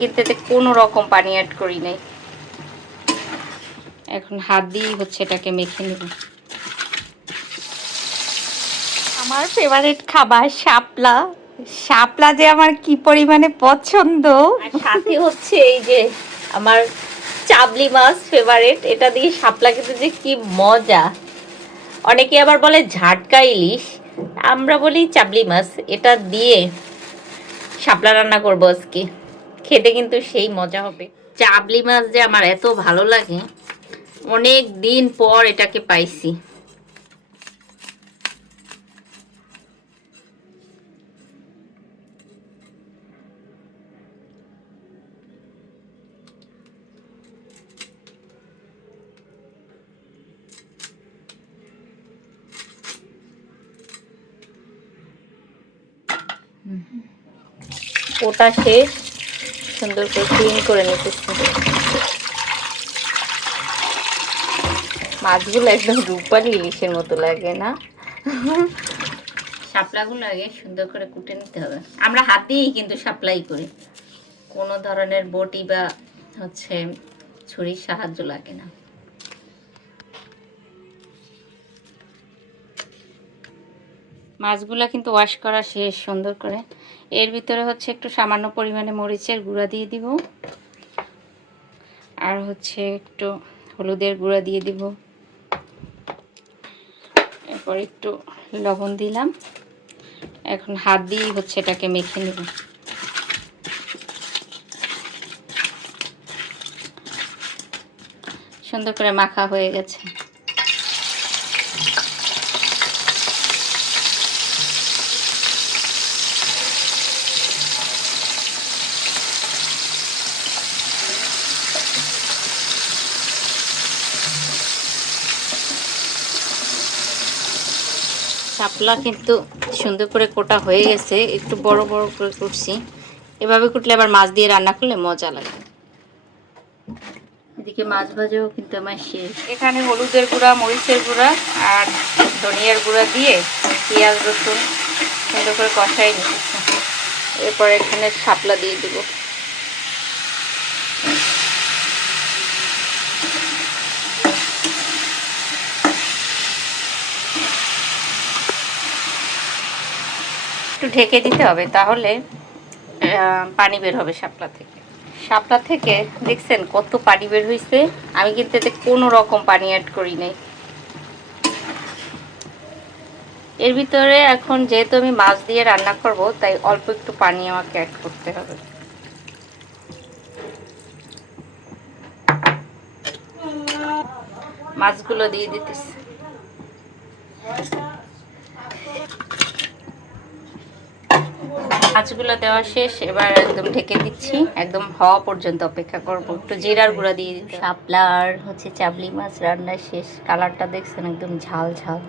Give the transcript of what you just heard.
কিন্তু এতে কোনো রকম পানি অ্যাড করি নাই। এখন হাত দিয়েই হচ্ছে এটাকে মেখে নেব। আমার ফেভারিট খাবার শাপলা। শাপলা যে আমার কি পরিমাণে পছন্দ। আর সাথে হচ্ছে এই যে আমার চাবলি মাছ ফেভারিট, এটা দিয়ে শাপলা খেতে যে কি মজা। অনেকে আবার বলে ঝাটকা ইলিশ, আমরা বলি চাবলি মাছ। এটা দিয়ে শাপলা রান্না করবো আজকে, খেতে কিন্তু সেই মজা হবে। চাবলি মাছ যে আমার এত ভালো লাগে, অনেক দিন পর এটাকে পাইছি। ওটা শেষ, সুন্দর করে ক্লিন করে নিতেছি। মাছগুলো একদম রূপালি ইলিশের মতো লাগে না? শাপলাগুলো আগে সুন্দর করে কুটে নিতে হবে। আমরা হাতেই কিন্তু শাপলাই করি, কোনো ধরনের বটি বা হচ্ছে ছুরির সাহায্য লাগে না। মাছগুলা কিন্তু ওয়াশ করা শেষ সুন্দর করে। এর ভিতরে হচ্ছে একটু সামান্য পরিমাণে মরিচের গুঁড়া দিয়ে দিব, আর হচ্ছে একটু হলুদের গুঁড়া দিয়ে দিব, এরপর একটু লবণ দিলাম। এখন হাত দিয়েই হচ্ছে এটাকে মেখে নেব। সুন্দর করে মাখা হয়ে গেছে। শাপলা কিন্তু সুন্দর করে কোটা হয়ে গেছে, একটু বড় বড় করে করছি। এভাবে কুটলে আবার মাছ দিয়ে রান্না করলে মজা লাগে। এদিকে মাছ ভাজাও কিন্তু আমার শেষ। এখানে হলুদের গুঁড়া, মরিচের গুঁড়া আর ধনিয়ার গুঁড়া দিয়ে পেঁয়াজ রসুন সুন্দর করে কষাই নিচ্ছি। এরপর এখানে শাপলা দিয়ে দিব। একটু ঢেকে দিতে হবে, তাহলে পানি বের হবে শাপলা থেকে। শাপলা থেকে দেখছেন কত পানি বের হয়েছে। আমি কিন্তু এতে কোনো রকম পানি অ্যাড করি নাই। এর ভিতরে এখন যেহেতু আমি মাছ দিয়ে রান্না করব, তাই অল্প একটু পানি আমাকে অ্যাড করতে হবে। মাছগুলো দিয়ে দিতেছি। মাছগুলো দেওয়া শেষ, এবার একদম ঢেকে দিচ্ছি, একদম হওয়া পর্যন্ত অপেক্ষা করব। একটু জিরার গুঁড়া দিয়ে দিচ্ছি। শাপলা আর হচ্ছে চাবলি মাছ রান্না শেষ। কালারটা দেখছেন একদম ঝাল ঝাল।